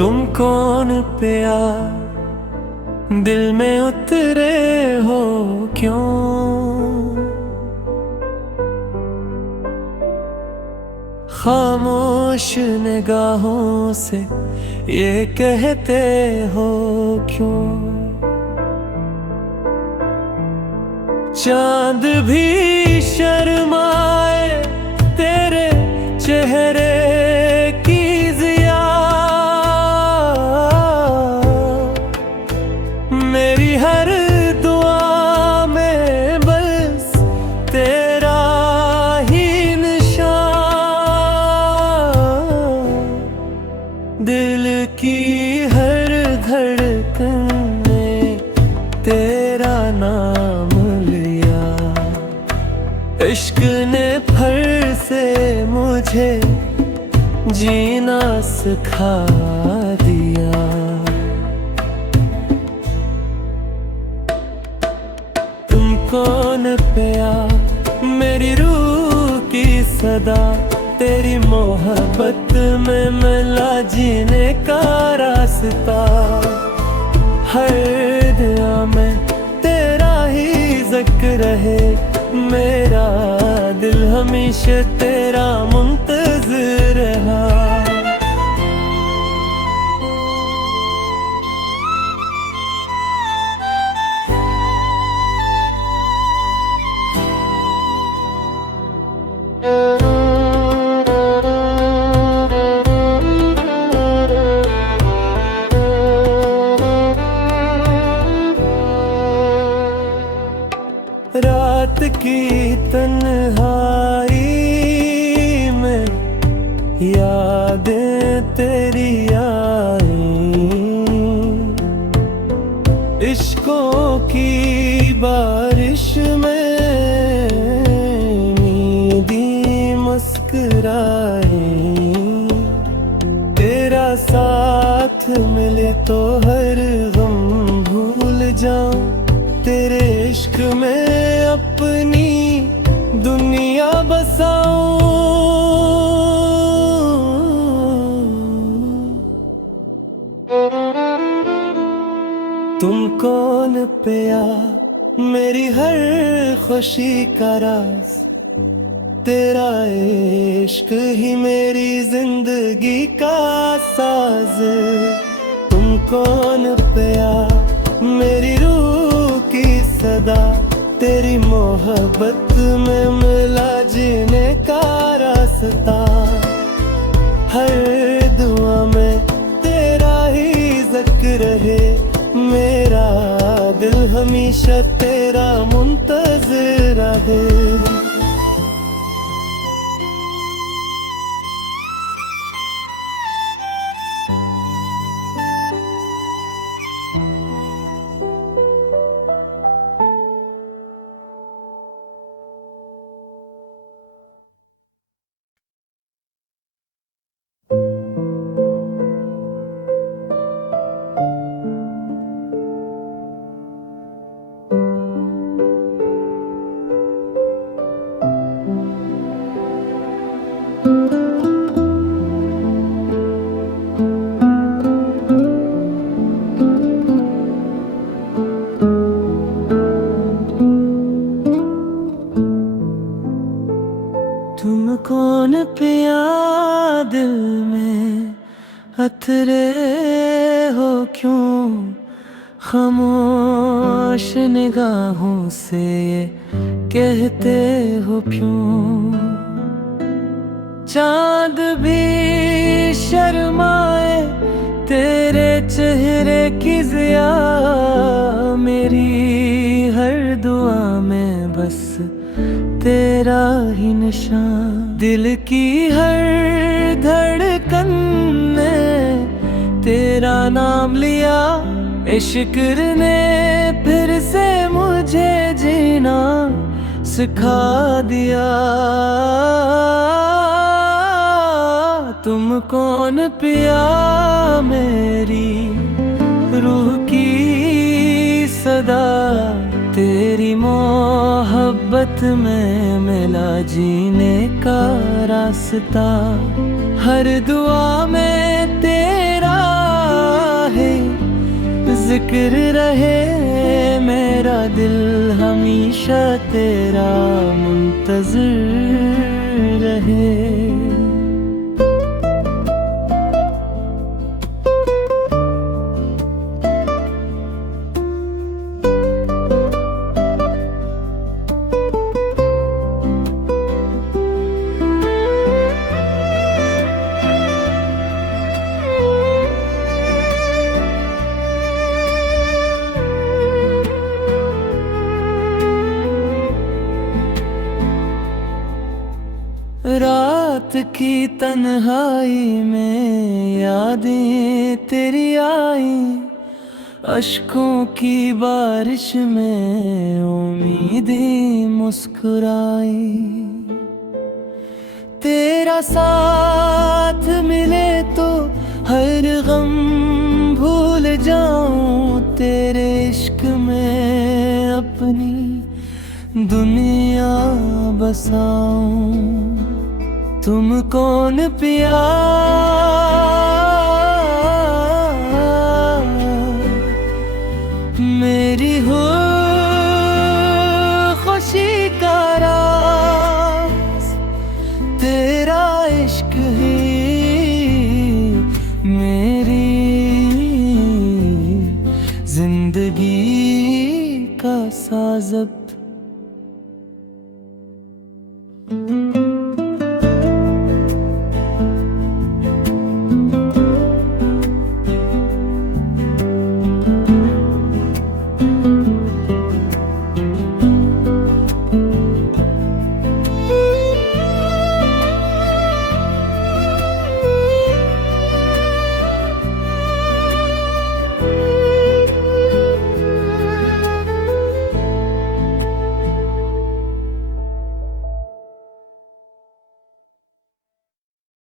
तुम कौन पिया दिल में उतरे हो क्यों? खामोश निगाहों से ये कहते हो क्यों? चांद भी शर्माए तेरे चेहरे की ज़िया, मेरी हर दुआ में बस तेरा ही निशान। दिल की हर धड़कन ने तेरा नाम लिया, इश्क ने फिर से मुझे जीना सिखा दिया। तुम कौन पिया मेरी रूह की सदा, तेरी मोहब्बत में मिला जीने का रास्ता। हर दुआ में तेरा ही जिक्र रहे, मेरा दिल हमेशा तेरा मुंतज़िर रहा। रात की तन्हाई में यादें तेरी आई, इश्कों की बारिश में नींदी मुस्कुराई। तेरा साथ मिले तो हर गम भूल जाऊं, तेरे इश्क में अपनी दुनिया बसाऊं। तुम कौन पिया मेरी हर खुशी का राज, तेरा इश्क ही मेरी जिंदगी का साज। तुम कौन पिया मेरी रूह की सदा, तेरी मोहब्बत में मिला जीने का रास्ता। हर दुआ में तेरा ही जिक्र रहे, मेरा दिल हमेशा तेरा मुंतज़िर रहे। तुम कौन पिया दिल में अथरे हो क्यों? खामोश निगाहों से ये कहते हो क्यों? चांद भी शर्माए तेरे चेहरे की ज़िया, मेरी हर दुआ में बस तेरा ही निशान। दिल की हर धड़कन ने तेरा नाम लिया, इश्क ने फिर से मुझे जीना सिखा दिया। तुम कौन पिया मेरी रूह की सदा, तेरी मोहब्बत में मिला जीने का रास्ता। हर दुआ में तेरा जिक्र रहे मेरा दिल हमेशा तेरा मुंतज़िर रहे। रात की तन्हाई में यादें तेरी आई, अश्कों की बारिश में उम्मीदें मुस्कुराई। तेरा साथ मिले तो हर गम भूल जाऊं, तेरे इश्क में अपनी दुनिया बसाऊं। तुम कौन पिया मेरी हो खुशी का राज, तेरा इश्क ही मेरी जिंदगी का साज़ब।